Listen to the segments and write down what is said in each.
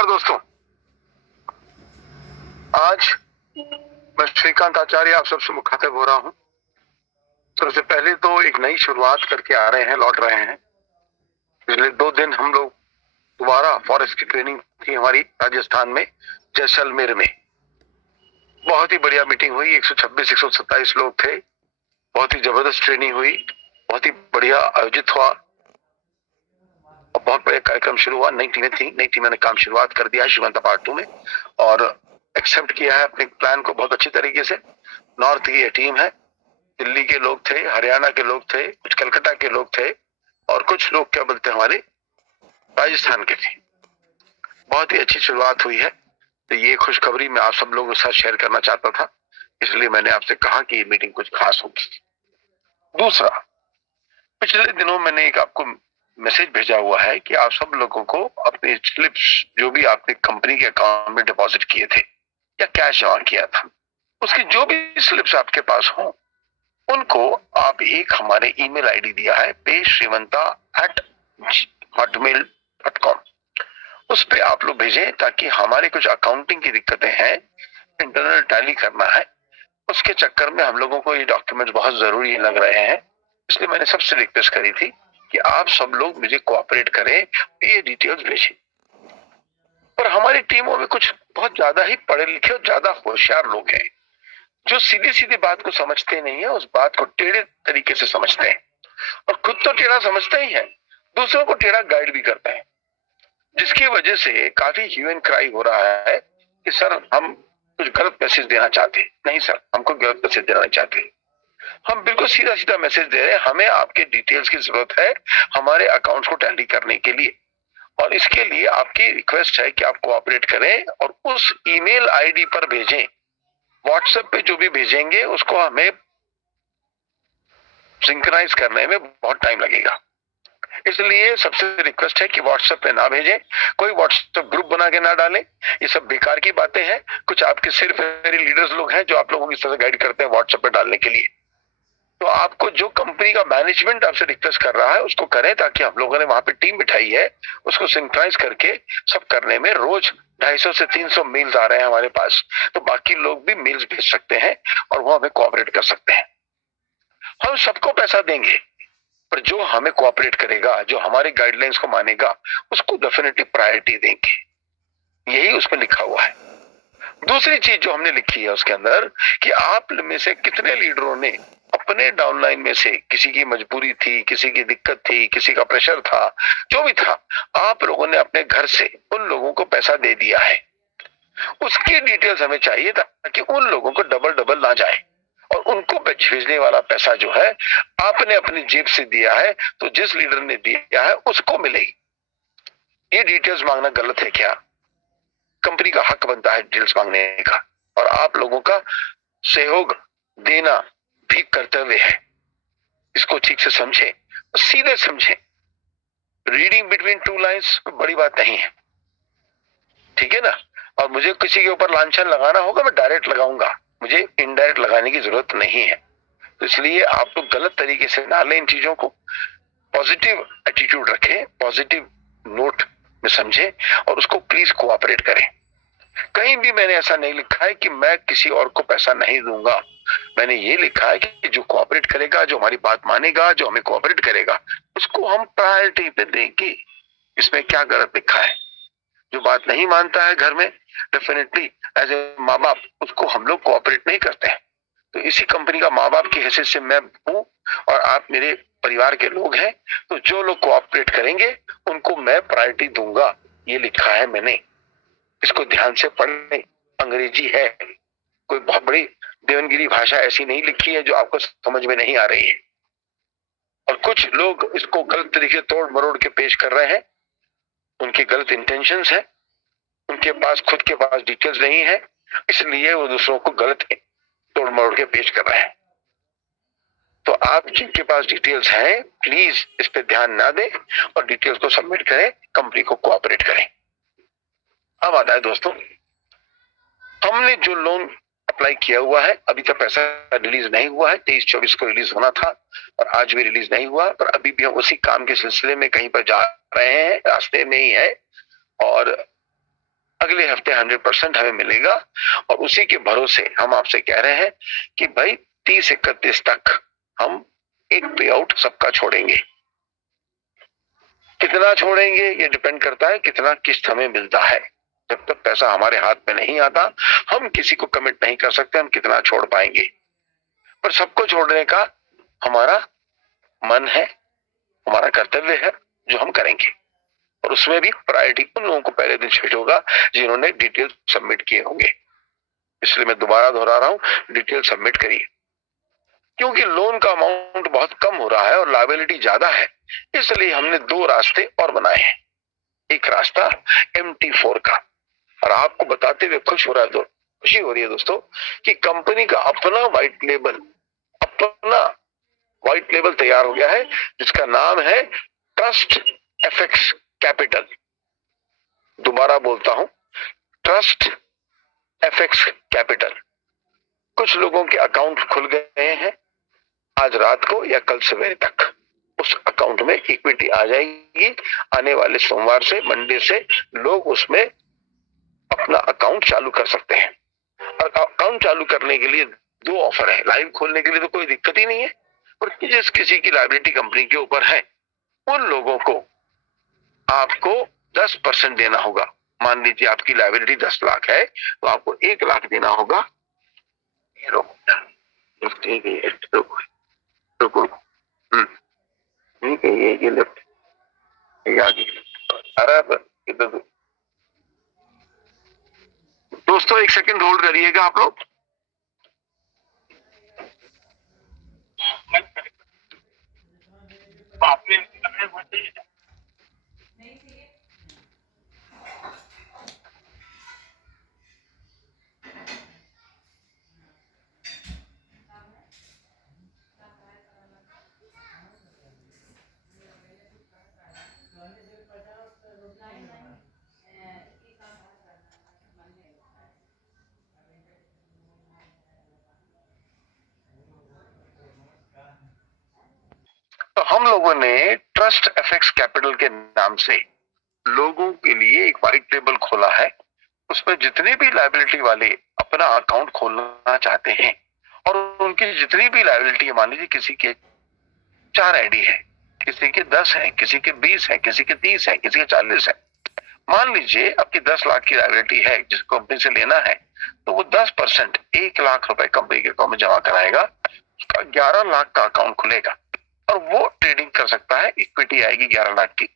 नमस्कार दोस्तों। आज मैं श्रीकांत आचार्य आप सबसे मुखातिब हो रहा हूं। सबसे पहले तो एक नई शुरुआत करके आ रहे हैं, लौट रहे हैं। पिछले 2 दिन हम लोग दोबारा फॉरेस्ट की ट्रेनिंग थी हमारी राजस्थान में, जैसलमेर में। बहुत ही बढ़िया मीटिंग हुई, 126-127 लोग थे। बहुत ही जबरदस्त ट्रेनिंग हुई, बहुत ही बढ़िया आयोजित हुआ और बहुत बड़ा कार्यक्रम शुरू हुआ। नई टीमें थी, नई टीमों ने काम शुरुआत कर दिया है श्रीमंता पार्ट 2 में और एक्सेप्ट किया है अपने प्लान को बहुत अच्छी तरीके से। नॉर्थ की ये टीम है, दिल्ली के लोग थे, हरियाणा के लोग थे, कुछ कलकत्ता के लोग थे और कुछ लोग क्या बोलते हैं हमारे राजस्थान के थे। बहुत ही अच्छी शुरुआत हुई है, तो ये खुशखबरी मैं आप सब लोगों के साथ शेयर करना चाहता था, इसलिए मैंने आपसे कहा कि ये मीटिंग कुछ खास होगी। दूसरा, पिछले दिनों मैंने एक आपको मैसेज भेजा हुआ है कि आप सब लोगों को अपने स्लिप्स जो भी आपने कंपनी के अकाउंट में डिपॉजिट किए थे या कैश जमा किया था, उसकी जो भी स्लिप्स आपके पास हो उनको आप एक हमारे ईमेल आईडी दिया है payshrimanta@hotmail.com, उस पे आप लोग भेजें ताकि हमारे कुछ अकाउंटिंग की दिक्कतें हैं, इंटरनल टैली करना है, उसके चक्कर में हम लोगों को ये डॉक्यूमेंट बहुत जरूरी लग रहे हैं। इसलिए मैंने सबसे रिक्वेस्ट करी थी कि आप सब लोग मुझे कोऑपरेट करें, ये डिटेल्स भेजें। पर हमारी टीमों में कुछ बहुत ज्यादा ही पढ़े लिखे और ज्यादा होशियार लोग हैं जो सीधी सीधी बात को समझते नहीं है, उस बात को टेढ़े तरीके से समझते हैं और खुद तो टेढ़ा समझते ही है, दूसरों को टेढ़ा गाइड भी करते हैं, जिसकी वजह से काफी ह्यू एंड क्राई हो रहा है कि सर हम कुछ गलत मैसेज देना चाहते। नहीं सर, हमको गलत मैसेज देना नहीं चाहते, हम बिल्कुल सीधा सीधा मैसेज दे रहे हैं। हमें आपके डिटेल्स की जरूरत है हमारे अकाउंट्स को टैली करने के लिए, और इसके लिए आपकी रिक्वेस्ट है कि आप कोऑपरेट करें और उस ईमेल आईडी पर भेजें। व्हाट्सएप पे जो भी भेजेंगे उसको हमें सिंक्रोनाइज करने में बहुत टाइम लगेगा, इसलिए सबसे रिक्वेस्ट है कि व्हाट्सएप पे ना भेजें, कोई व्हाट्सएप ग्रुप बना के ना डालें। ये सब बेकार की बातें हैं। कुछ आपके सिर्फ मेरे लीडर्स लोग हैं जो आप लोगों की इस तरह गाइड करते हैं व्हाट्सएप पे डालने के लिए। तो आपको जो कंपनी का मैनेजमेंट आपसे रिक्वेस्ट कर रहा है उसको करें, ताकि हम लोगों ने वहां पे टीम बिठाई है, उसको सिंक्रोनाइज करके सब करने में रोज 250 से 300 मेल्स आ रहे हैं हमारे पास, तो बाकी लोग भी मेल्स भेज सकते हैं और वो हमें कोऑपरेट कर सकते हैं। हम सबको पैसा देंगे, पर जो हमें कोऑपरेट करेगा, जो हमारे गाइडलाइंस को मानेगा, उसको डेफिनेटली प्रायोरिटी देंगे, यही उसमें लिखा हुआ है। दूसरी चीज जो हमने लिखी है उसके अंदर कि आप में से कितने लीडरों ने अपने डाउनलाइन में से, किसी की मजबूरी थी, किसी की दिक्कत थी, किसी का प्रेशर था, जो भी था, आप लोगों ने अपने घर से उन लोगों को पैसा दे दिया है। उसकी डिटेल्स हमें चाहिए ताकि उन लोगों को डबल डबल ना जाए, और उनको भेजने वाला पैसा जो है आपने अपनी जेब से दिया है, तो जिस लीडर ने दिया है उसको मिलेगी। ये डिटेल्स मांगना गलत है क्या? कंपनी का हक बनता है डिटेल्स मांगने का, और आप लोगों का सहयोग देना भी कर्तव्य है। इसको ठीक से समझें, सीधे समझें। रीडिंग बिटवीन टू लाइंस कोई बड़ी बात नहीं है, ठीक है ना? और मुझे किसी के ऊपर लांछन लगाना होगा मैं डायरेक्ट लगाऊंगा, मुझे इनडायरेक्ट लगाने की जरूरत नहीं है। तो इसलिए आप लोग गलत तरीके से ना लें इन चीजों को, पॉजिटिव एटीट्यूड रखें, पॉजिटिव नोट में समझें और उसको प्लीज कोऑपरेट करें। कहीं भी मैंने ऐसा नहीं लिखा है कि मैं किसी और को पैसा नहीं दूंगा। मैंने ये लिखा है कि जो कोऑपरेट करेगा, जो हमारी बात मानेगा, जो हमें कोऑपरेट करेगा, उसको हम प्रायोरिटी पे देंगे। इसमें क्या गलत लिखा है? जो बात नहीं मानता है घर में, डेफिनेटली एज ए माँ बाप उसको हम लोग कोऑपरेट नहीं करते हैं। तो इसी कंपनी का माँ बाप की हैसियत से मैं हूँ और आप मेरे परिवार के लोग हैं, तो जो लोग कोऑपरेट करेंगे उनको मैं प्रायोरिटी दूंगा, ये लिखा है मैंने। इसको ध्यान से पढ़ें, अंग्रेजी है, कोई बहुत बड़ी देवनागरी भाषा ऐसी नहीं लिखी है जो आपको समझ में नहीं आ रही है। और कुछ लोग इसको गलत तरीके से तोड़ मरोड़ के पेश कर रहे हैं, उनके गलत इंटेंशंस है, उनके पास खुद के पास डिटेल्स नहीं है, इसलिए वो दूसरों को गलत तोड़ मरोड़ के पेश कर रहे हैं। तो आप जिनके पास डिटेल्स हैं प्लीज इस पे ध्यान ना दें और डिटेल्स को सबमिट करें, कंपनी को कोऑपरेट करें। अब आता है दोस्तों, हमने जो लोन अप्लाई किया हुआ है अभी तक पैसा रिलीज नहीं हुआ है। 23-24 को रिलीज होना था और आज भी रिलीज नहीं हुआ, पर अभी भी हम उसी काम के सिलसिले में कहीं पर जा रहे हैं, रास्ते में ही है। और अगले हफ्ते 100% हमें मिलेगा। और उसी के भरोसे हम आपसे कह रहे हैं कि भाई 30-31 तक हम एक पे आउट सबका छोड़ेंगे। कितना छोड़ेंगे ये डिपेंड करता है कितना किस्त हमें मिलता है। जब तक पैसा हमारे हाथ में नहीं आता हम किसी को कमिट नहीं कर सकते हम कितना छोड़ पाएंगे। पर सबको छोड़ने का हमारा मन है, हमारा कर्तव्य है जो हम करेंगे। और उसमें भी प्रायोरिटी उन लोगों को पहले दिन शिफ्ट होगा जिन्होंने डिटेल सबमिट किए होंगे। इसलिए मैं दोबारा दोहरा रहा हूं, डिटेल सबमिट करिए। क्योंकि लोन का अमाउंट बहुत कम हो रहा है और लायबिलिटी ज्यादा है, इसलिए हमने 2 रास्ते और बनाए हैं। एक रास्ता MT4 का, और आपको बताते हुए खुशी हो रही है दोस्तों कि कंपनी का अपना व्हाइट लेबल तैयार हो गया है जिसका नाम है ट्रस्ट एफएक्स कैपिटल। दोबारा बोलता हूं, ट्रस्ट एफएक्स कैपिटल। कुछ लोगों के अकाउंट खुल गए हैं आज रात को या कल सवेरे तक। उस अकाउंट में इक्विटी आ जाएगी। आने वाले सोमवार से, मंडे से लोग उसमें अपना अकाउंट चालू कर सकते हैं। और अकाउंट चालू करने के लिए 2 ऑफर है। लाइव खोलने के लिए तो कोई दिक्कत ही नहीं है, और जिस किसी की लायबिलिटी कंपनी के ऊपर है उन लोगों को आपको 10% देना होगा। मान लीजिए आपकी लायबिलिटी 10 लाख है तो आपको 1 लाख देना होगा। ठीक है, ये लेफ्ट आगे। अरे इधर दोस्तों 1 सेकंड होल्ड करिएगा आप लोग। तो हम लोगों ने ट्रस्ट एफएक्स कैपिटल के नाम से लोगों के लिए एक व्हाइट लेबल खोला है। उसमें जितने भी लायबिलिटी वाले अपना अकाउंट खोलना चाहते हैं और उनकी जितनी भी लायबिलिटी है, मान लीजिए किसी के 4 आईडी है, किसी के 10 है, किसी के 20 है, किसी के 30 है, किसी के 40 है। मान लीजिए आपकी 10 लाख की लायबिलिटी है जिस कंपनी से लेना है, तो वो 10% 1 लाख रुपए कंपनी के अकाउंट में जमा कराएगा। उसका 11 लाख का अकाउंट खुलेगा और वो ट्रेडिंग कर सकता है। इक्विटी आएगी 11 लाख की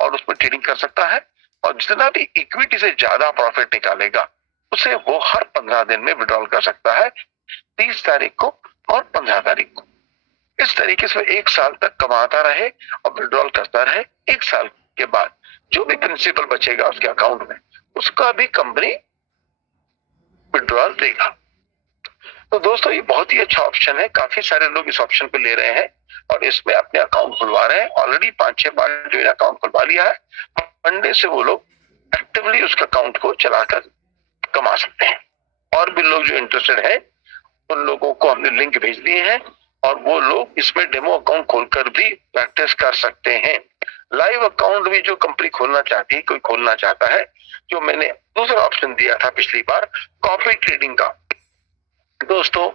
और उसमें ट्रेडिंग कर सकता है। और जितना भी इक्विटी से ज्यादा प्रॉफिट निकालेगा उसे वो हर 15 दिन में विड्रॉल कर सकता है, 30 तारीख को और 15 तारीख को। इस तरीके से 1 साल तक कमाता रहे और विड्रॉल करता रहे। 1 साल के बाद जो भी प्रिंसिपल बचेगा उसके अकाउंट में उसका भी कंपनी विड्रॉल देगा। तो दोस्तों ये बहुत ही अच्छा ऑप्शन है। काफी सारे लोग इस ऑप्शन पे ले रहे हैं और इसमें अपने अकाउंट खुलवा रहे हैं। ऑलरेडी 5-6 बार जो है अकाउंट खुलवा लिया है। मंडे से वो लोग एक्टिवली उसका अकाउंट को चलाकर कमा सकते हैं। और भी लोग जो इंटरेस्टेड है उन लोगों को हमने लिंक भेज दिए हैं और वो लोग इसमें डेमो अकाउंट खोलकर भी प्रैक्टिस कर सकते हैं। लाइव अकाउंट भी जो कंपनी खोलना चाहती है, कोई खोलना चाहता है, जो मैंने दूसरा ऑप्शन दिया था पिछली बार कॉपी ट्रेडिंग का। दोस्तों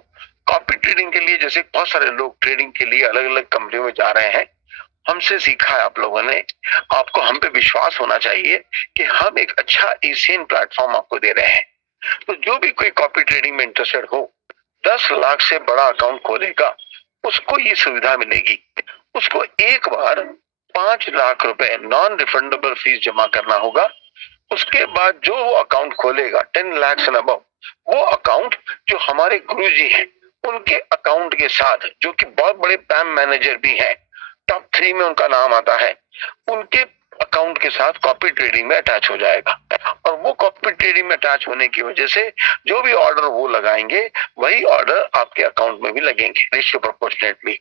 कॉपी ट्रेडिंग के लिए जैसे बहुत सारे लोग ट्रेडिंग के लिए अलग अलग कंपनियों में जा रहे हैं, हमसे सीखा है आप लोगों ने। आपको हम पे विश्वास होना चाहिए कि हम एक अच्छा एशियन प्लेटफॉर्म आपको दे रहे हैं। तो जो भी कोई कॉपी ट्रेडिंग में इंटरेस्टेड हो, 10 लाख से बड़ा अकाउंट खोलेगा उसको ये सुविधा मिलेगी। उसको एक बार 5 लाख रुपए नॉन रिफंडेबल फीस जमा करना होगा। उसके बाद जो वो अकाउंट खोलेगा 10 लाख एंड अबव, वो अकाउंट जो हमारे गुरुजी हैं उनके अकाउंट के साथ, जो कि बहुत बड़े पैम मैनेजर भी हैं, टॉप 3 में उनका नाम आता है, उनके अकाउंट के साथ कॉपी ट्रेडिंग में अटैच हो जाएगा। और वो कॉपी ट्रेडिंग में अटैच होने की वजह से जो भी ऑर्डर वो लगाएंगे वही ऑर्डर आपके अकाउंट में भी लगेंगे रेशियो प्रोपोर्शनेटली।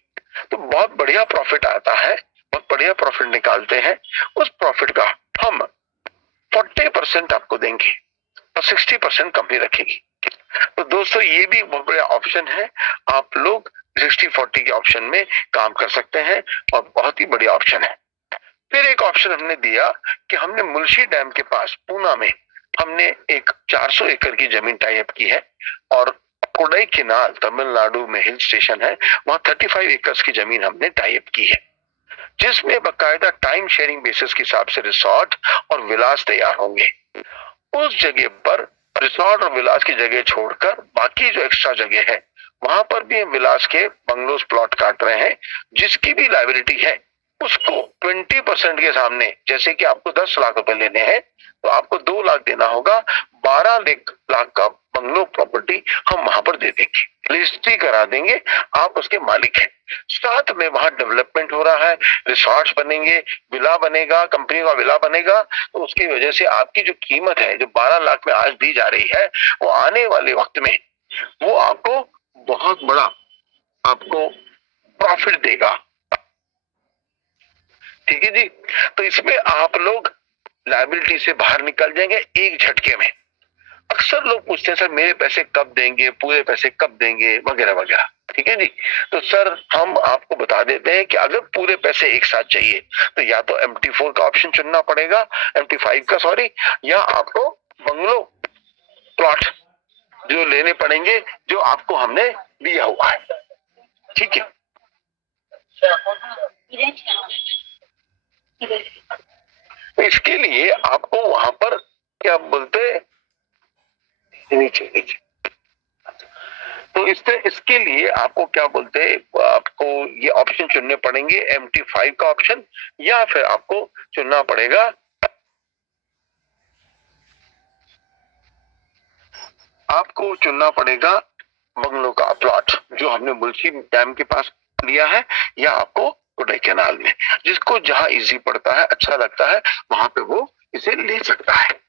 तो बहुत बढ़िया प्रॉफिट आता है, बहुत बढ़िया प्रॉफिट निकालते हैं। उस प्रॉफिट का हम 40% आपको देंगे और 60% कंपनी रखेगी। तो दोस्तों ये भी बहुत बड़ा ऑप्शन है। आप लोग 60-40 के ऑप्शन में काम कर सकते हैं और बहुत ही बढ़िया ऑप्शन है। फिर एक ऑप्शन हमने दिया कि हमने मुल्शी डैम के पास पूना में हमने एक 400 एकड़ की जमीन टाई अप की है और कोडाईकनाल तमिलनाडु में हिल स्टेशन है, वहां 35 एकर्स की जमीन हमने टाई अप की है, जिसमें बकायदा टाइम शेयरिंग बेसिस के हिसाब से रिसोर्ट और विलास तैयार होंगे। उस जगह पर रिसोर्ट और विलास की जगह छोड़कर बाकी जो एक्स्ट्रा जगह है वहां पर भी हम विलास के बंगलोज प्लॉट काट रहे हैं, जिसकी भी लायबिलिटी है उसको 20% के सामने, जैसे कि आपको 10 लाख रुपए लेने हैं तो आपको 2 लाख देना होगा, 12 लाख का बंगलो प्रॉपर्टी हम वहां पर दे देंगे, रजिस्ट्री करा देंगे, आप उसके मालिक हैं। साथ में वहां डेवलपमेंट हो रहा है, रिसोर्ट्स बनेंगे, विला बनेगा, कंपनी का विला बनेगा, तो उसकी वजह से आपकी जो कीमत है जो 12 लाख में आज दी जा रही है वो आने वाले वक्त में वो आपको बहुत बड़ा आपको प्रॉफिट देगा। ठीक है जी, तो इसमें आप लोग लायबिलिटी से बाहर निकल जाएंगे एक झटके में। अक्सर लोग पूछते हैं सर मेरे पैसे कब देंगे, पूरे पैसे कब देंगे, वगैरह वगैरह। ठीक है जी, तो सर हम आपको बता देते हैं कि अगर पूरे पैसे एक साथ चाहिए तो या तो MT4 का ऑप्शन चुनना पड़ेगा, MT5 का सॉरी, या आपको बंगलो प्लॉट जो लेने पड़ेंगे जो आपको हमने दिया हुआ है। ठीक है, इसके लिए आपको वहां पर क्या बोलते नीचे नीचे, तो इसके लिए आपको क्या बोलते हैं, आपको ये ऑप्शन चुनने पड़ेंगे, MT5 का ऑप्शन, या फिर आपको चुनना पड़ेगा बंगलों का प्लॉट जो हमने मुल्शी डैम के पास लिया है, या आपको कोडाईकनाल में, जिसको जहां इजी पड़ता है, अच्छा लगता है, वहां पे वो इसे ले सकता है।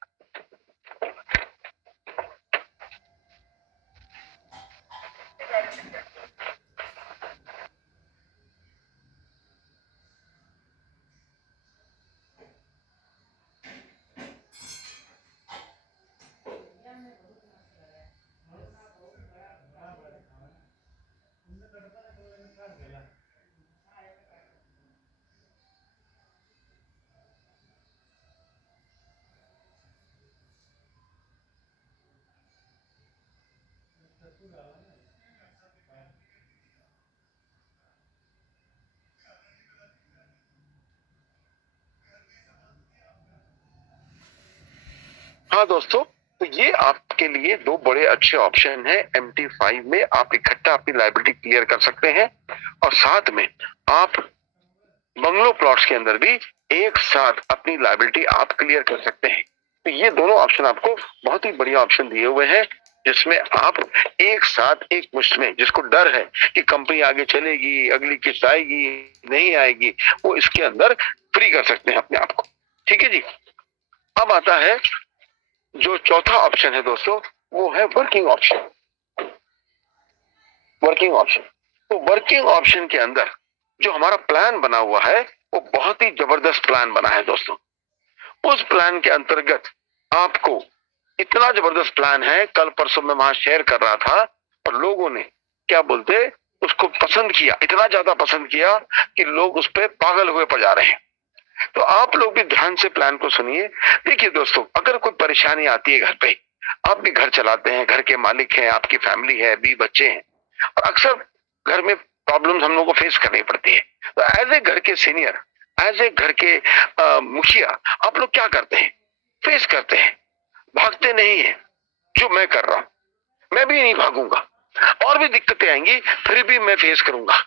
हाँ दोस्तों, तो ये आपके लिए दो बड़े अच्छे ऑप्शन हैं। MT5 में आप इकट्ठा अपनी लायबिलिटी क्लियर कर सकते हैं और साथ में आप बंगलो प्लॉट्स के अंदर भी एक साथ अपनी लायबिलिटी आप क्लियर कर सकते हैं। तो ये दोनों ऑप्शन आपको बहुत ही बढ़िया ऑप्शन दिए हुए हैं, जिसमें आप एक साथ एक मुश्त में, जिसको डर है कि कंपनी आगे चलेगी, अगली किस्त आएगी नहीं आएगी, वो इसके अंदर फ्री कर सकते हैं अपने आप को। ठीक है जी, अब आता है जो चौथा ऑप्शन है दोस्तों, वो है वर्किंग ऑप्शन। वर्किंग ऑप्शन, तो वर्किंग ऑप्शन के अंदर जो हमारा प्लान बना हुआ है वो बहुत ही जबरदस्त प्लान बना है दोस्तों। उस प्लान के अंतर्गत आपको इतना जबरदस्त प्लान है, कल परसों में वहां शेयर कर रहा था और लोगों ने क्या बोलते उसको पसंद किया, इतना ज्यादा पसंद किया कि लोग उस पर पागल हुए पड़ जा रहे हैं। तो आप लोग भी ध्यान से प्लान को सुनिए। देखिए दोस्तों, अगर कोई परेशानी आती है घर पे, आप भी घर चलाते हैं, घर के मालिक हैं, आपकी फैमिली है, 20 बच्चे हैं, और अक्सर घर में प्रॉब्लम्स हम लोगों को फेस करनी पड़ती है। तो एज ए घर के सीनियर, एज ए घर के मुखिया, आप लोग क्या करते हैं, फेस करते हैं, भागते नहीं है। जो मैं कर रहा हूं मैं भी नहीं भागूंगा, और भी दिक्कतें आएंगी फिर भी मैं फेस करूंगा।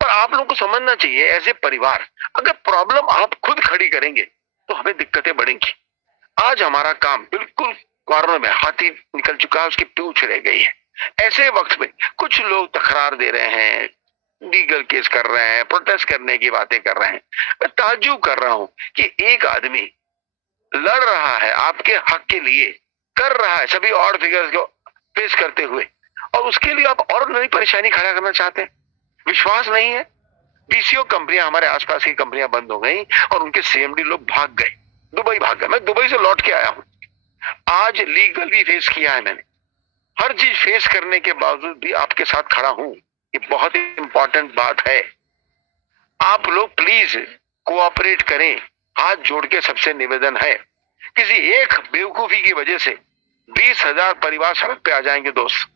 पर आप लोगों को समझना चाहिए, एज ए परिवार अगर प्रॉब्लम आप खुद खड़ी करेंगे तो हमें दिक्कतें बढ़ेंगी। आज हमारा काम बिल्कुल कॉर्नर में, हाथी निकल चुका है, उसकी पूंछ रह गई है। ऐसे वक्त में कुछ लोग तकरार दे रहे हैं, लीगल केस कर रहे हैं, प्रोटेस्ट करने की बातें कर रहे हैं। मैं ताज्जुब कर रहा हूं कि एक आदमी लड़ रहा है आपके हक के लिए, कर रहा है सभी ऑड फिगर्स को फेस करते हुए, और उसके लिए आप और नई परेशानी खड़ा करना चाहते हैं। विश्वास नहीं है। BCO कंपनियां, हमारे आसपास की कंपनियां बंद हो गई और उनके CMD लोग भाग गए, दुबई भाग गए। मैं दुबई से लौट के आया हूं, आज लीगल भी फेस किया है मैंने, हर चीज फेस करने के बावजूद भी आपके साथ खड़ा हूं। ये बहुत ही इंपॉर्टेंट बात है। आप लोग प्लीज कोऑपरेट करें, हाथ जोड़ के सबसे निवेदन है किसी एक बेवकूफी की वजह से 20,000 परिवार सड़क पे आ जाएंगे दोस्त।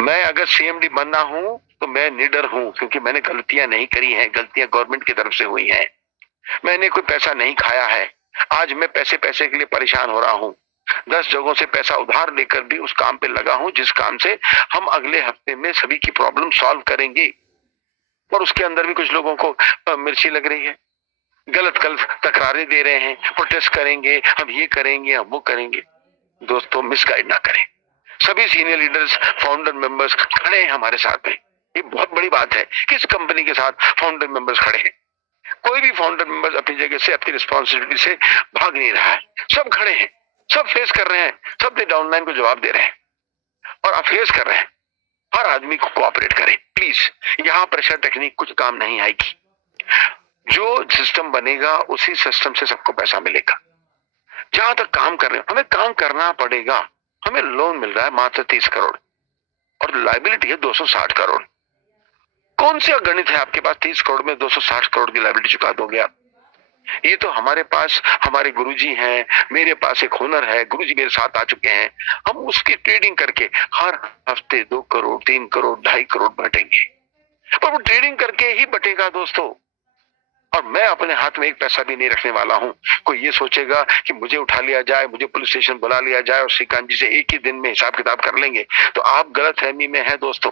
मैं अगर सीएमडी बनना हूं तो मैं निडर हूं, क्योंकि मैंने गलतियां नहीं करी हैं, गलतियां गवर्नमेंट की तरफ से हुई हैं। मैंने कोई पैसा नहीं खाया है। आज मैं पैसे पैसे के लिए परेशान हो रहा हूं। 10 जगहों से पैसा उधार लेकर भी उस काम पे लगा हूं, जिस काम से हम अगले हफ्ते में सभी की प्रॉब्लम सॉल्व करेंगे। और उसके अंदर भी कुछ लोगों को मिर्ची लग रही है, गलत गलत तकरारें दे रहे हैं, प्रोटेस्ट करेंगे, हम ये करेंगे, हम वो करेंगे। दोस्तों, मिसगाइड ना करें। सभी सीनियर लीडर्स, फाउंडर मेंबर्स खड़े हैं हमारे साथ में। ये बहुत बड़ी बात है। किस कंपनी के साथ फाउंडर मेंबर्स खड़े हैं? कोई भी फाउंडर मेंबर्स अपनी जगह से, अपनी रिस्पॉन्सिबिलिटी से भाग नहीं रहा है। सब खड़े हैं, सब फेस कर रहे हैं, सब डाउनलाइन को जवाब दे रहे हैं और आप फेस कर रहे हैं। हर आदमी को कोऑपरेट करें प्लीज। यहाँ प्रेशर टेक्निक कुछ काम नहीं आएगी। जो सिस्टम बनेगा उसी सिस्टम से सबको पैसा मिलेगा। जहां तक काम कर रहे हैं, हमें काम करना पड़ेगा। हमें लोन मिल रहा है मात्र 30 करोड़ और लाइबिलिटी है 260 करोड़। कौन सा गणित है आपके पास 30 करोड़ में 260 करोड़ की लाइबिलिटी चुका दोगे आप? ये तो हमारे पास हमारे गुरुजी हैं, मेरे पास एक हुनर है, गुरुजी मेरे साथ आ चुके हैं। हम उसकी ट्रेडिंग करके हर हफ्ते 2 करोड़ 3 करोड़ 2.5 करोड़ बांटेंगे। पर वो ट्रेडिंग करके ही बटेगा दोस्तों। और मैं अपने हाथ में एक पैसा भी नहीं रखने वाला हूं। कोई ये सोचेगा कि मुझे उठा लिया जाए, मुझे पुलिस स्टेशन बुला लिया जाए और श्रीकांत जी से एक ही दिन में हिसाब किताब कर लेंगे, तो आप गलतफहमी में हैं दोस्तों।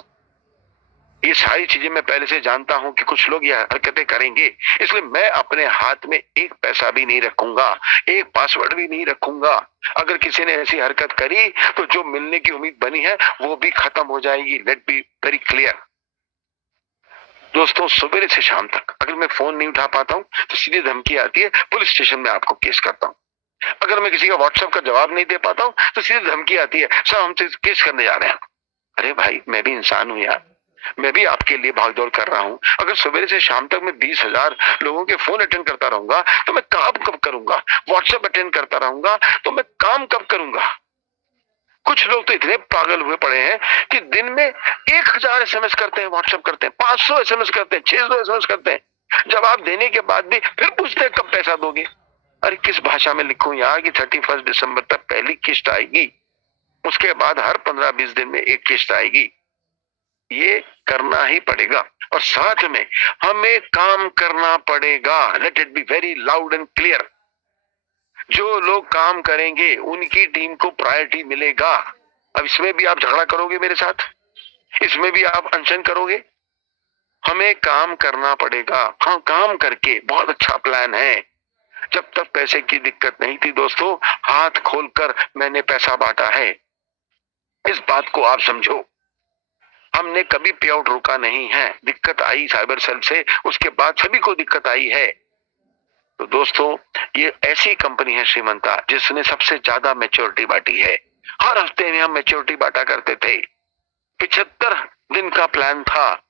ये सारी चीजें मैं पहले से जानता हूं कि कुछ लोग ये हरकतें करेंगे, इसलिए मैं अपने हाथ में एक पैसा भी नहीं रखूंगा, एक पासवर्ड भी नहीं रखूंगा। अगर किसी ने ऐसी हरकत करी तो जो मिलने की उम्मीद बनी है वो भी खत्म हो जाएगी। लेट बी वेरी क्लियर दोस्तों। सुबह से शाम तक अगर मैं फोन नहीं उठा पाता हूं तो सीधी धमकी आती है, पुलिस स्टेशन में आपको केस करता हूं। अगर मैं किसी का व्हाट्सएप का जवाब नहीं दे पाता हूं तो सीधी धमकी आती है, सर हमसे केस करने जा रहे हैं। अरे भाई, मैं भी इंसान हूं यार, मैं भी आपके लिए भागदौड़ कर रहा हूं। अगर सवेरे से शाम तक मैं 20,000 लोगों के फोन अटेंड करता रहूंगा तो मैं काम कब करूंगा? व्हाट्सएप अटेंड करता रहूंगा तो मैं काम कब करूंगा? कुछ लोग तो इतने पागल हुए पड़े हैं कि दिन में 1,000 एसएमएस करते हैं, व्हाट्सएप करते हैं, 500 एसएमएस करते हैं, 600 एसएमएस करते हैं। जवाब देने के बाद भी फिर पूछते हैं कब पैसा दोगे। अरे किस भाषा में लिखूं यार कि 31 दिसंबर तक पहली किस्त आएगी, उसके बाद हर 15-20 दिन में एक किस्त आएगी। ये करना ही पड़ेगा और साथ में हमें काम करना पड़ेगा। Let it be very loud and clear. जो लोग काम करेंगे उनकी टीम को प्रायोरिटी मिलेगा। अब इसमें भी आप झगड़ा करोगे मेरे साथ, इसमें भी आप अनशन करोगे? हमें काम करना पड़ेगा। हाँ, काम करके बहुत अच्छा प्लान है। जब तक पैसे की दिक्कत नहीं थी दोस्तों, हाथ खोलकर मैंने पैसा बांटा है। इस बात को आप समझो। हमने कभी पे आउट रोका नहीं है। दिक्कत आई साइबर सेल से, उसके बाद सभी को दिक्कत आई है। तो दोस्तों, ये ऐसी कंपनी है श्रीमंता जिसने सबसे ज्यादा मैच्योरिटी बांटी है। हर हफ्ते में हम मैच्योरिटी बांटा करते थे। 75 दिन का प्लान था।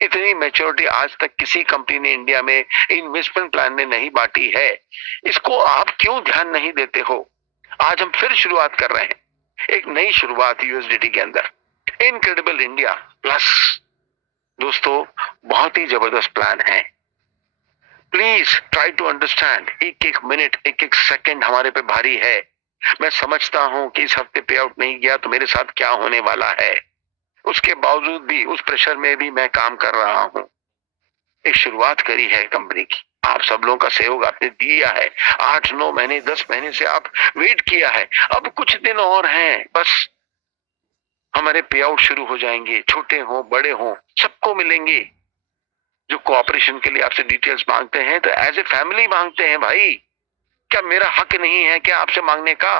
इतनी मैच्योरिटी आज तक किसी कंपनी ने इंडिया में इन्वेस्टमेंट प्लान ने नहीं बांटी है। इसको आप क्यों ध्यान नहीं देते हो? आज हम फिर शुरुआत कर रहे हैं, एक नई शुरुआत यूएसडीटी के अंदर, इनक्रेडिबल इंडिया प्लस। दोस्तों, बहुत ही जबरदस्त प्लान है। Please try to understand. एक एक मिनट, एक एक सेकंड हमारे पे भारी है। मैं समझता हूं कि इस हफ्ते पे आउट नहीं गया तो मेरे साथ क्या होने वाला है। उसके बावजूद भी, उस प्रेशर में भी मैं काम कर रहा हूं। एक शुरुआत करी है कंपनी की, आप सब लोगों का सहयोग आपने दिया है। 8-9 महीने 10 महीने से आप वेट किया है। अब कुछ दिन और हैं, बस हमारे पे आउट शुरू हो जाएंगे। छोटे हो बड़े हो सबको मिलेंगे। जो कोऑपरेशन के लिए आपसे डिटेल्स मांगते हैं तो एज ए फैमिली मांगते हैं भाई। क्या मेरा हक नहीं है क्या आपसे मांगने का?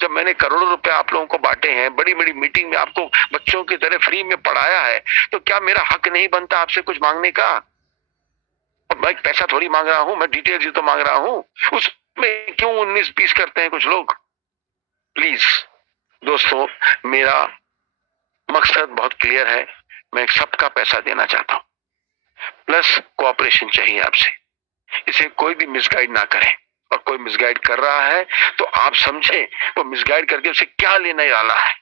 जब मैंने करोड़ों रुपए आप लोगों को बांटे हैं, बड़ी बड़ी मीटिंग में आपको बच्चों की तरह फ्री में पढ़ाया है, तो क्या मेरा हक नहीं बनता आपसे कुछ मांगने का? मैं पैसा थोड़ी मांग रहा हूं, मैं डिटेल्स ही तो मांग रहा हूं। उसमें क्यों 19-20 करते हैं कुछ लोग? प्लीज दोस्तों, मेरा मकसद बहुत क्लियर है। मैं सबका पैसा देना चाहता हूं, प्लस कोऑपरेशन चाहिए आपसे। इसे कोई भी मिसगाइड ना करे, और कोई मिसगाइड कर रहा है तो आप समझें वो मिसगाइड करके उसे क्या लेने वाला है।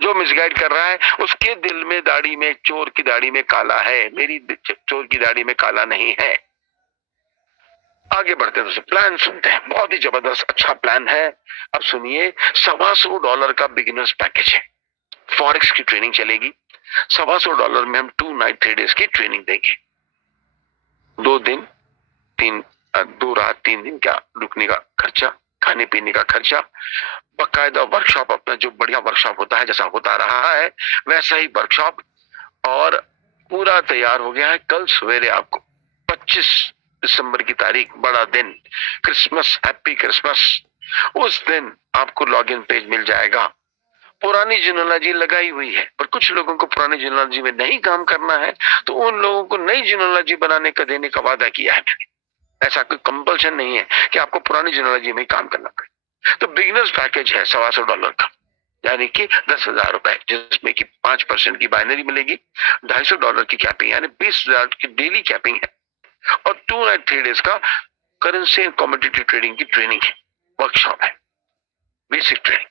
जो मिसगाइड कर रहा है उसके दिल में, दाढ़ी में, चोर की दाढ़ी में काला है। मेरी चोर की दाढ़ी में काला नहीं है। आगे बढ़ते हैं दोस्तों, प्लान सुनते हैं। बहुत ही जबरदस्त अच्छा प्लान है। अब सुनिए, $125 का बिगिनर्स पैकेज है। फॉरेक्स की ट्रेनिंग चलेगी। $125 में हम 2 नाइट 3 डेज की ट्रेनिंग देंगे। 2 दिन 2 रात 3 दिन का रुकने का खर्चा, खाने पीने का खर्चा, बकायदा वर्कशॉप, अपना जो बढ़िया वर्कशॉप होता है जैसा होता रहा है वैसा ही वर्कशॉप, और पूरा तैयार हो गया है। कल सवेरे आपको 25 दिसंबर की तारीख, बड़ा दिन, क्रिसमस, हैप्पी क्रिसमस, उस दिन आपको लॉगिन पेज मिल जाएगा। पुरानी जिनोलॉजी लगाई हुई है, पर कुछ लोगों को पुरानी जिनोलॉजी में नहीं काम करना है, तो उन लोगों को नई जिनोलॉजी बनाने का देने का वादा किया है। ऐसा कोई कंपल्शन नहीं है कि आपको पुरानी जिनोलॉजी में ही काम करना पड़े। तो बिगिनर्स पैकेज है $125 का, यानी कि 10,000 रुपए, जिसमें कि 5% की बाइनरी मिलेगी, $250 की कैपिंग यानी 20,000 की डेली कैपिंग है, और 2 नाइट 3 डेज का करेंसी एंड कमोडिटी ट्रेडिंग की ट्रेनिंग है, वर्कशॉप है, बेसिक ट्रेनिंग।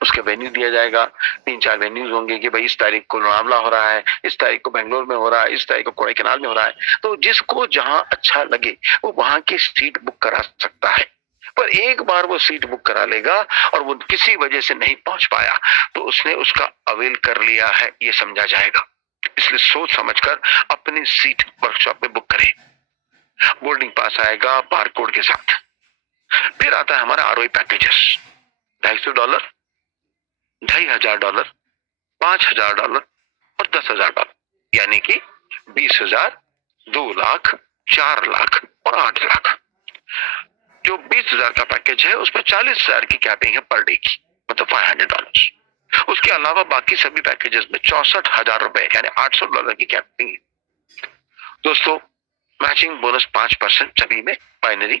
उसके वेन्यू दिया जाएगा, 3-4 वेन्यूज होंगे कि भाई इस तारीख को लोनावला हो रहा है, इस तारीख को बेंगलोर में हो रहा है, इस तारीख को कोडाईकनाल में हो रहा है। तो जिसको जहां अच्छा लगे वो वहां की सीट बुक करा सकता है। पर एक बार वो सीट बुक करा लेगा और वो किसी वजह से नहीं पहुंच पाया तो उसने उसका अवेल कर लिया है, ये समझा जाएगा। इसलिए सोच समझकर अपनी सीट वर्कशॉप में बुक करें। बोर्डिंग पास आएगा बारकोड के साथ। फिर आता है हमारा आरओई पैकेजेस, $250, $2,500, $5,000 और $10,000, यानी कि 20,000, 2 लाख, 4 लाख और 8 लाख। जो 20,000 का पैकेज है उसमें 40,000 की कैपिंग है पर डे की, मतलब $500। उसके अलावा बाकी सभी पैकेजेस में 64,000 रुपए यानी $800 की कैपिंग है। दोस्तों, मैचिंग बोनस 5% सभी में बाइनरी,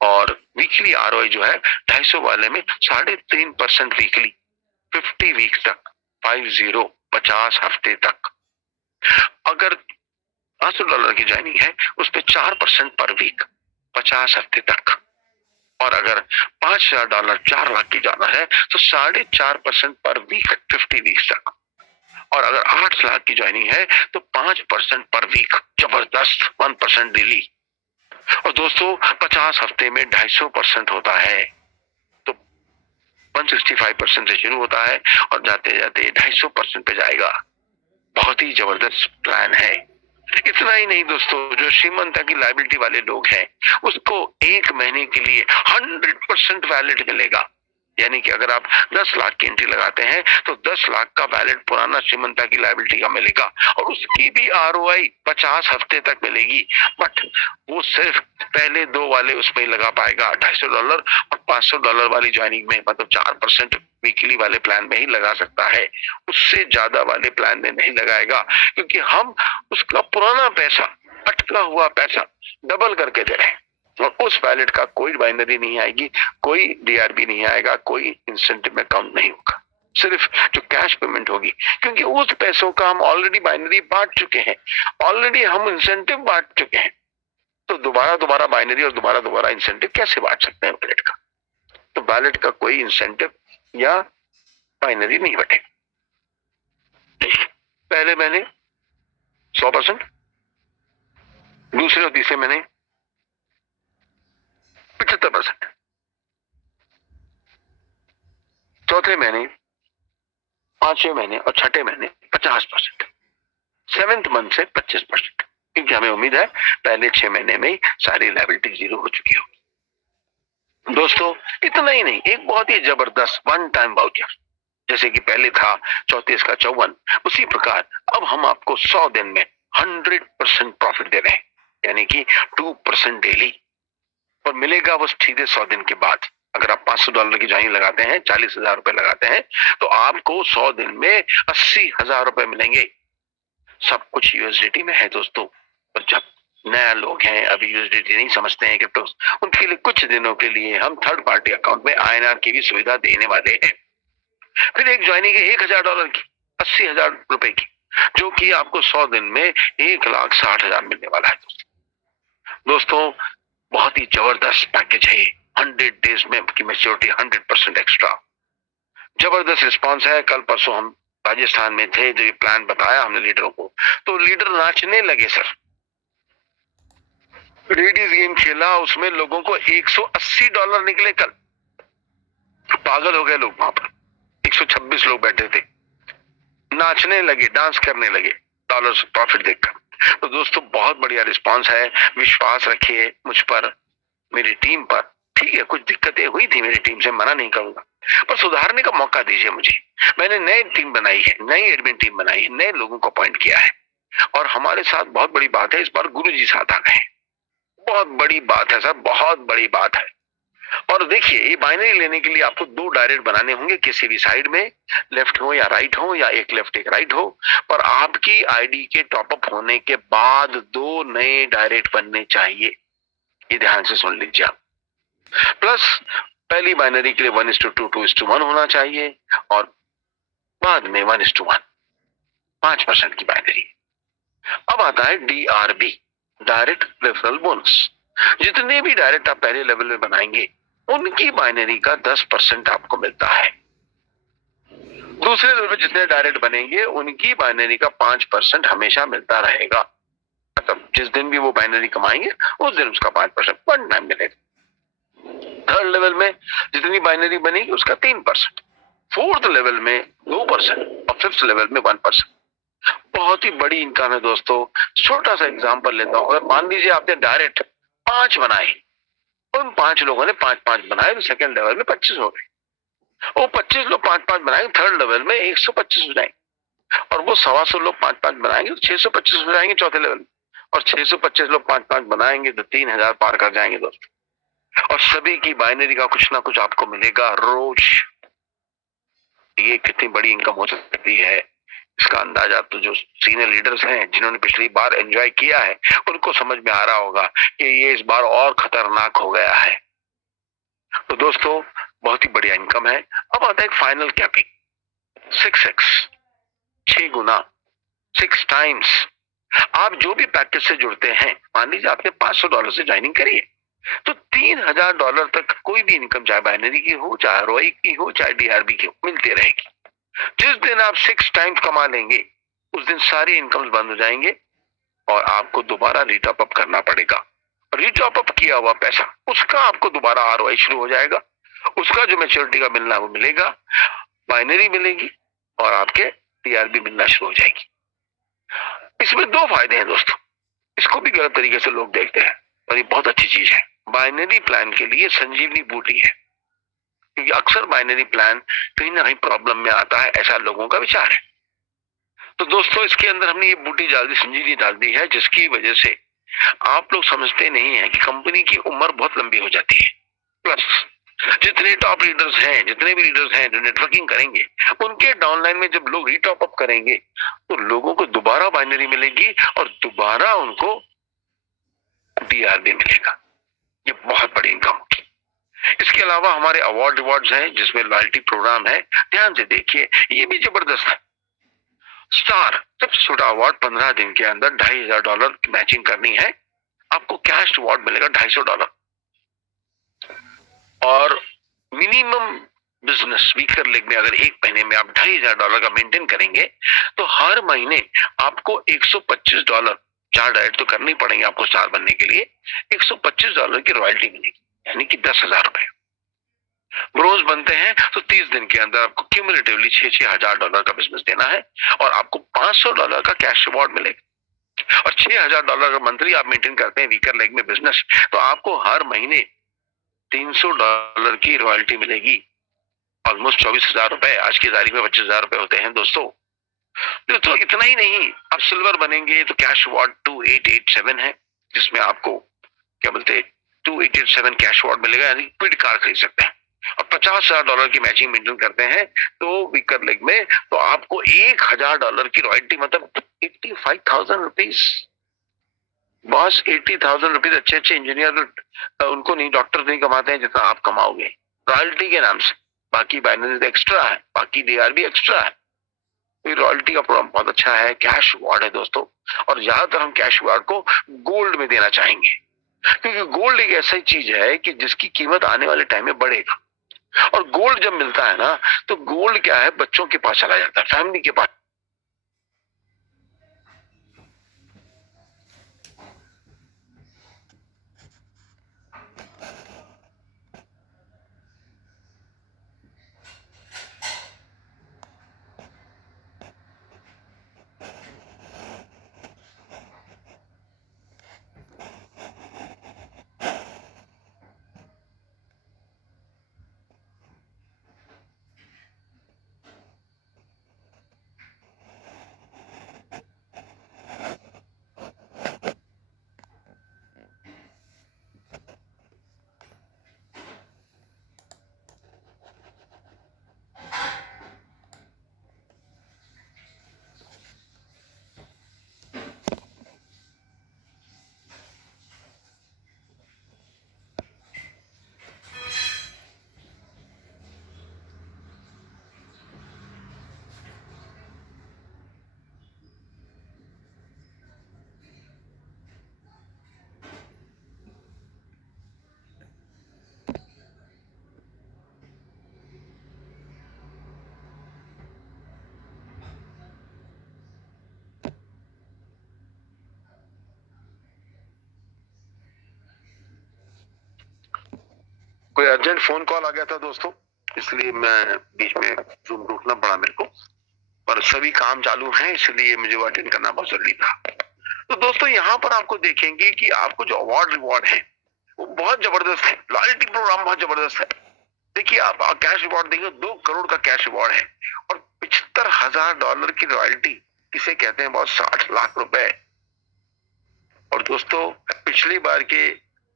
और वीकली आरओआई जो है 250 वाले में 3.5% वीकली, 50 वीक तक, 50 हफ्ते तक। अगर $500 की ज्वाइनिंग है उसपे 4% पर वीक, 50 हफ्ते तक। और अगर $5,000 4 लाख की जाना है तो 4.5% पर वीक, 50 वीक तक। और अगर 8 लाख की ज्वाइनिंग है तो 5% पर वीक, जबरदस्त, 1% डेली। और दोस्तों 50 हफ्ते में 250% होता है, तो 165% से शुरू होता है और जाते जाते 250% पे जाएगा। बहुत ही जबरदस्त प्लान है। इतना ही नहीं दोस्तों, जो श्रीमंता की लायबिलिटी वाले लोग हैं उसको 1 महीने के लिए 100% वैलिड मिलेगा। यानी कि अगर आप 10 लाख की एंट्री लगाते हैं तो 10 लाख का वैलिड पुराना श्रीमंता की लायबिलिटी का मिलेगा, और उसकी भी आरओआई 50 हफ्ते तक मिलेगी। बट वो सिर्फ पहले 2 वाले उसमें ही लगा पाएगा, $250 और $500 वाली ज्वाइनिंग में, मतलब 4% वीकली वाले प्लान में ही लगा सकता है, उससे ज्यादा वाले प्लान में नहीं लगाएगा, क्योंकि हम उसका पुराना पैसा, अटका हुआ पैसा डबल करके दे रहे हैं। और उस वैलिड का कोई बाइनरी नहीं आएगी, कोई डीआरबी नहीं आएगा, कोई इंसेंटिव में काउंट नहीं होगा, सिर्फ जो कैश पेमेंट होगी, क्योंकि उस पैसों का हम ऑलरेडी बाइनरी बांट चुके हैं, ऑलरेडी हम इंसेंटिव बांट चुके हैं। तो दोबारा बाइनरी और दोबारा इंसेंटिव कैसे बांट सकते हैं वैलिड का? तो वैलिड का कोई इंसेंटिव या बाइनरी नहीं बटेगा। पहले महीने 100%, दूसरे और तीसरे महीने 75%, चौथे महीने, 5वें महीने और 6ठे महीने 50%, 7th मंथ से 25%, क्योंकि हमें उम्मीद है पहले 6 महीने में ही सारी लायबिलिटी जीरो हो चुकी होगी। दोस्तों इतना ही नहीं, एक बहुत ही जबरदस्त वन टाइम वाउचर, जैसे कि पहले था 34 का 54, उसी प्रकार अब हम आपको 100 दिन में 100% प्रॉफिट दे रहे हैं, यानी कि 2% डेली, और मिलेगा वो सीधे 100 दिन के बाद। अगर आप $500 की ज्वाइनिंग लगाते हैं, 40,000 रुपए लगाते हैं, तो आपको 100 दिन में 80,000 रुपए मिलेंगे। सब कुछ यूएसडीटी में है दोस्तों, और जब नया लोग हैं, अभी यूएसडीटी नहीं समझते हैं क्रिप्टो, उनके लिए कुछ दिनों के लिए हम थर्ड पार्टी अकाउंट में आईएनआर की भी सुविधा देने वाले हैं। फिर एक ज्वाइनिंग है $1,000 की, 80,000 रुपए की, जो कि आपको 100 दिन में 1,60,000 मिलने वाला है। दोस्तों बहुत ही जबरदस्त पैकेज है, 100 डेज में की मैच्योरिटी, 100% एक्स्ट्रा, जबरदस्त रिस्पांस है। कल परसों हम राजस्थान में थे, जो ये प्लान बताया हमने लीडरों को, तो लीडर नाचने लगे सर। रेडीज गेम खेला, उसमें लोगों को $180 निकले कल। पागल हो गए लोग वहां पर। 126 लोग बैठे थे, नाचने लगे, डांस करने लगे डॉलर प्रॉफिट देखकर। तो दोस्तों बहुत बढ़िया रिस्पांस है। विश्वास रखिए मुझ पर, मेरी टीम पर। ठीक है, कुछ दिक्कतें हुई थी मेरी टीम से, मना नहीं करूंगा, पर सुधारने का मौका दीजिए मुझे। मैंने नई टीम बनाई है, नई एडमिन टीम बनाई है, नए लोगों को अपॉइंट किया है, और हमारे साथ बहुत बड़ी बात है, इस बार गुरु जी साथ आ गए। बहुत बड़ी बात है सर, बहुत बड़ी बात है। और देखिए, ये बाइनरी लेने के लिए आपको 2 डायरेक्ट बनाने होंगे, किसी भी साइड में, लेफ्ट हो या राइट हो, या एक लेफ्ट एक राइट हो। पर आपकी आईडी के टॉपअप होने के बाद 2 नए डायरेक्ट बनने चाहिए, ये ध्यान से सुन लीजिए आप। प्लस पहली बाइनरी के लिए 1:2, 2:1 होना चाहिए, और बाद में 1:1, 5% की बाइनरी। अब आता है DRB, डायरेक्ट रेफरल बोनस। जितने भी डायरेक्ट आप पहले लेवल में बनाएंगे, उनकी बाइनरी का 10% आपको मिलता है। दूसरे लेवल में जितने डायरेक्ट बनेंगे, उनकी बाइनरी का 5% हमेशा मिलता रहेगा। मतलब जिस दिन भी वो बाइनरी कमाएंगे, उस दिन उसका 5% वन टाइम मिलेगा। थर्ड लेवल में जितनी बाइनरी बनेगी, उसका 3%। फोर्थ लेवल में 2%, और फिफ्थ लेवल में 1%। बहुत ही बड़ी इनकम है दोस्तों। छोटा सा एग्जांपल लेता हूं, अगर मान लीजिए आपने डायरेक्ट 5 बनाए, उन 5 लोगों ने 5-5 बनाए, तो सेकंड लेवल में 25 हो गए। वो 25 लोग 5-5 बनाएंगे, थर्ड लेवल में 125 हो जाएंगे, और वो 125 लोग 5-5 बनाएंगे, तो 625 हो जाएंगे चौथे लेवल में, और 625 लोग 5-5 बनाएंगे तो 3000 पार कर जाएंगे दोस्तों। और सभी की बाइनरी का कुछ ना कुछ आपको मिलेगा रोज। ये कितनी बड़ी इनकम हो सकती है, इसका अंदाजा तो जो सीनियर लीडर्स हैं, जिन्होंने पिछली बार एंजॉय किया है, उनको समझ में आ रहा होगा कि ये इस बार और खतरनाक हो गया है। तो दोस्तों बहुत ही बढ़िया इनकम है। अब आता है एक फाइनल कैपिंग, 6x, 6 गुना, 6 टाइम्स। आप जो भी पैकेज से जुड़ते हैं, मान लीजिए आपने $500 से ज्वाइनिंग करी है, तो $3000 तक कोई भी इनकम, चाहे बाइनरी की हो, चाहे रोई की हो, चाहे DRB की हो, मिलती रहेगी। जिस दिन आप 6 टाइम्स कमा लेंगे, उस दिन सारी इनकम्स बंद हो जाएंगे, और आपको दोबारा रीटॉप अप करना पड़ेगा। रीटॉप अप किया हुआ पैसा, उसका आपको दोबारा ROI शुरू हो जाएगा, उसका जो मैच्योरिटी का मिलना है वो मिलेगा, बाइनरी मिलेगी, और आपके DRB मिलना शुरू हो जाएगी। इसमें 2 फायदे हैं दोस्तों, इसको भी गलत तरीके से लोग देखते हैं, और ये बहुत अच्छी चीज है। बाइनरी प्लान के लिए संजीवनी बूटी है, क्योंकि अक्सर बाइनरी प्लान कहीं ना कहीं प्रॉब्लम में आता है, ऐसा लोगों का विचार है। तो दोस्तों इसके अंदर हमने ये बूटी डाल दी, संजीवनी डाल दी है, जिसकी वजह से आप लोग समझते नहीं है कि कंपनी की उम्र बहुत लंबी हो जाती है। प्लस जितने टॉप लीडर्स हैं, जितने भी लीडर्स हैं जो नेटवर्किंग करेंगे, उनके डाउनलाइन में जब लोग रीटॉप अप करेंगे, तो लोगों को दोबारा बाइनरी मिलेगी, और दोबारा उनको DRB मिलेगा। ये बहुत बड़ी इनकम होगी। इसके अलावा हमारे अवार्ड रिवॉर्ड्स हैं, जिसमें लॉयल्टी प्रोग्राम है। ध्यान से देखिए, ये भी जबरदस्त है। स्टार सबसे छोटा अवार्ड, 15 दिन के अंदर $2500 की मैचिंग करनी है, आपको कैश अवार्ड मिलेगा $250। और मिनिमम बिजनेस वीकर लेग में अगर एक महीने में आप $2500 का मेंटेन करेंगे, तो हर महीने आपको $125, 4 डायरेक्ट तो करनी पड़ेंगे आपको स्टार बनने के लिए, $125 की रॉयल्टी मिलेगी, यानी कि $10,000। ब्रोंज बनते हैं तो 30 दिन के अंदर आपको क्यूमुलेटिवली $6,000 का बिजनेस देना है, और आपको $500 का कैश रिवॉर्ड मिलेगा। और $6,000 मंथली आप मेंटेन करते हैं वीकर लेग में बिजनेस, तो आपको हर महीने $300 की रॉयल्टी मिलेगी, ऑलमोस्ट ₹24,000। आज की तारीख में ₹25,000 होते हैं दोस्तों। तो इतना ही नहीं, आप सिल्वर बनेंगे तो कैश अवार्ड 2887 है, जिसमें आपको क्या बोलते हैं 2887 कैश अवार्ड मिलेगा, यानी क्विड कार खरीद सकते हैं। और $50,000 की मैचिंग मेंटेन करते हैं तो वीकर लेग में, तो आपको $1,000 की रॉयल्टी, मतलब 85,000 रुपीज। बॉस 80,000 रुपीज अच्छे अच्छे इंजीनियर उनको नहीं, डॉक्टर नहीं कमाते हैं जितना आप कमाओगे रॉयल्टी के नाम से। बाकी बाइनरी एक्स्ट्रा है, बाकी DRB एक्स्ट्रा है। रॉयल्टी का प्रोग्राम बहुत अच्छा है, कैश अवार्ड है दोस्तों। और ज्यादातर हम कैश अवार्ड को गोल्ड में देना चाहेंगे, क्योंकि गोल्ड एक ऐसी चीज है कि जिसकी कीमत आने वाले टाइम में बढ़ेगा। और गोल्ड जब मिलता है ना, तो गोल्ड क्या है, बच्चों के पास चला जाता है, फैमिली के पास। कोई अर्जेंट फोन कॉल आ गया था दोस्तों, इसलिए मैं बीच में जूम रोकना पड़ा मेरे को, पर सभी काम चालू हैं इसलिए मुझे वो अटेंड करना बहुत जरूरी था। तो दोस्तों यहाँ पर आपको देखेंगे कि आपको जो अवार्ड रिवॉर्ड है वो बहुत जबरदस्त है, लॉयल्टी प्रोग्राम बहुत जबरदस्त है। देखिए आप कैश रिवॉर्ड देंगे, 2 करोड़ का कैश रिवॉर्ड है और $75,000 की रॉयल्टी किसे कहते हैं, बहुत 60 लाख रुपए। और दोस्तों पिछली बार के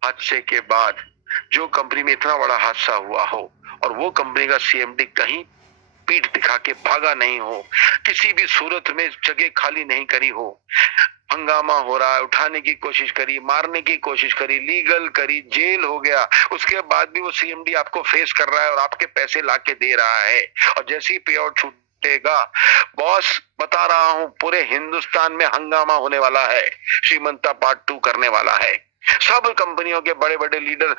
हादसे के बाद जो कंपनी में इतना बड़ा हादसा हुआ हो और वो कंपनी का सीएमडी कहीं पीठ दिखा के भागा नहीं हो, किसी भी सूरत में जगह खाली नहीं करी हो, हंगामा हो रहा है, उठाने की कोशिश करी, मारने की कोशिश करी, लीगल करी, जेल हो गया, उसके बाद भी वो सीएमडी आपको फेस कर रहा है और आपके पैसे लाके दे रहा है। और जैसे ही पे आउट छूटेगा, बॉस बता रहा हूं पूरे हिंदुस्तान में हंगामा होने वाला है, श्रीमंता पार्ट 2 करने वाला है। सब कंपनियों के बड़े बड़े लीडर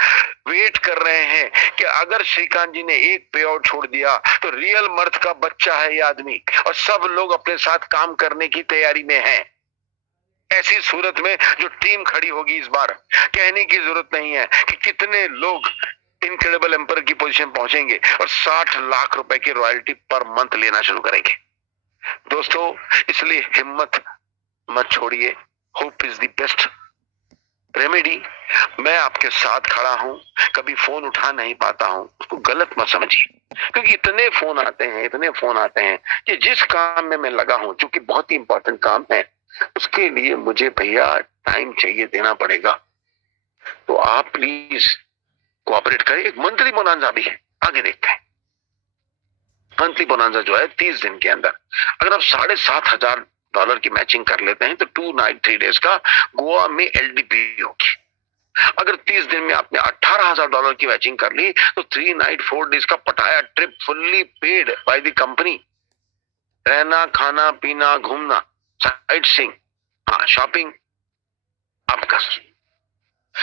वेट कर रहे हैं कि अगर श्रीकांत जी ने एक पे आउट छोड़ दिया तो रियल मर्द का बच्चा है ये आदमी, और सब लोग अपने साथ काम करने की तैयारी में हैं। ऐसी सूरत में जो टीम खड़ी होगी इस बार, कहने की जरूरत नहीं है कि कितने लोग इनक्रेडिबल एम्पर की पोजीशन पहुंचेंगे और 60 लाख रुपए की रॉयल्टी पर मंथ लेना शुरू करेंगे। दोस्तों इसलिए हिम्मत मत छोड़िए, hope is the best remedy. मैं आपके साथ खड़ा हूं, कभी फोन उठा नहीं पाता हूं उसको गलत मत समझिए, क्योंकि इतने फोन आते हैं कि जिस काम में मैं लगा हूं, जो कि बहुत ही इंपॉर्टेंट काम है, उसके लिए मुझे भैया टाइम चाहिए देना पड़ेगा। तो आप प्लीज कोऑपरेट करें। एक मंथली बोनांजा भी है, आगे देखते हैं। मंथली बोनांजा जो है 30 दिन के अंदर अगर आप $7,500 की मैचिंग कर लेते हैं तो 2 नाइट 3 डेज का गोवा में एलडीपी होगी। अगर 30 दिन में आपने $18,000 की मैचिंग कर ली तो 3 नाइट 4 डेज का पटाया trip fully paid by the company. रहना, खाना, पीना, घूमना, साइट सीइंग, हाँ शॉपिंग आपका।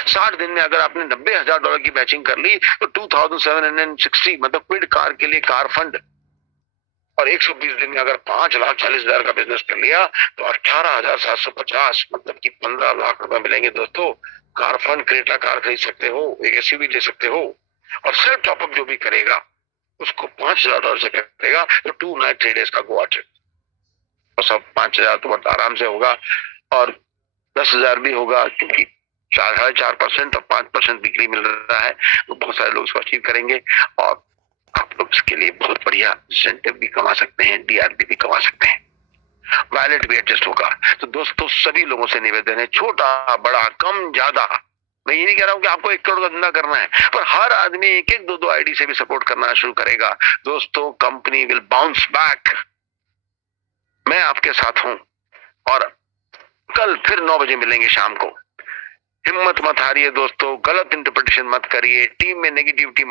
60 दिन में अगर आपने $90,000 की मैचिंग कर ली तो 2,760 मतलब क्विड कार के लिए कार फंड, और 120 दिन में अगर 5,40,000 का बिजनेस कर लिया तो 18,750 मतलब कि 15 लाख रुपए मिलेंगे दोस्तों। कार फंड, क्रेटा कार खरीद सकते हो, एक एसयूवी ले सकते हो, और सेल्फ टॉपअप जो भी करेगा उसको $5,000 से करेगा तो 2 नाइट 3 डेज का गोवा ट्रिप, और सब 5,000 तो बहुत आराम से होगा, और 10,000 भी होगा क्योंकि 4.5% और 5% बिक्री मिल रहा है, तो बहुत सारे लोग इसको अचीव करेंगे और आप लोग इसके लिए बहुत बढ़िया इंसेंटिव भी कमा सकते हैं, डीआरबी भी कमा सकते हैं, वैलेट भी एडजस्ट होगा। तो दोस्तों सभी लोगों से निवेदन है, छोटा बड़ा कम ज्यादा, मैं ये नहीं कह रहा हूं कि आपको 1 करोड़ का धंधा करना है, पर हर आदमी 1-1 2-2 आईडी से भी सपोर्ट करना शुरू करेगा। दोस्तों कंपनी विल बाउंस बैक, मैं आपके साथ हूं, और कल फिर 9 बजे मिलेंगे शाम को। हिम्मत मत हारिए दोस्तों, गलत इंटरप्रिटेशन मत करिए, टीम में नेगेटिविटी